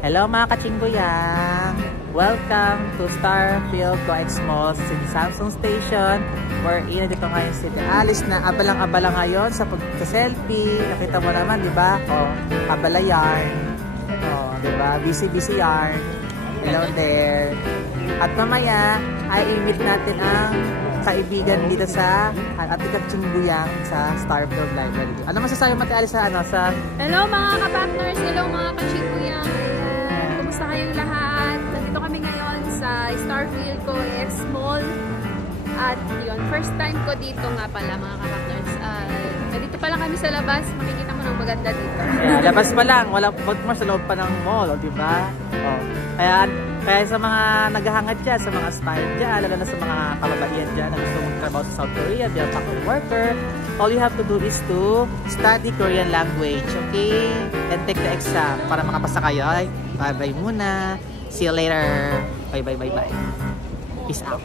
Hello mga kachinggoyang! Welcome to Starfield COEX Mall in Samsung Station. We're in dito ngayon si Alice na abalang-abala ngayon sa pagka-selfie. Nakita mo naman, di ba? Oh, abala yarn. Oh, di ba? Busy yarn. Hello there. At mamaya ay i-meet natin ang kaibigan dito sa ating kachinggoyang sa Starfield Library. Ano masasabi mo, Alice, sa Hello mga ka-partners! Hello mga kachinggoyang! Kumusta kayong lahat? Nandito kami ngayon sa Starfield COEX Mall. At yun, first time ko dito nga pala mga ka-partners. Nandito pala kami sa labas. Makikita mo ng maganda dito. Yeah, labas pa lang. Walang more sa loob pa ng mall, di ba? Oh. Kaya sa mga naghahangad dyan, sa mga style dyan, lalo na sa mga kababaihan dyan na gusto magtrabaho sa South Korea, bilang factory worker, all you have to do is to study Korean language, okay? And take the exam para makapasa kayo. Bye-bye muna. See you later. Bye-bye. Peace out.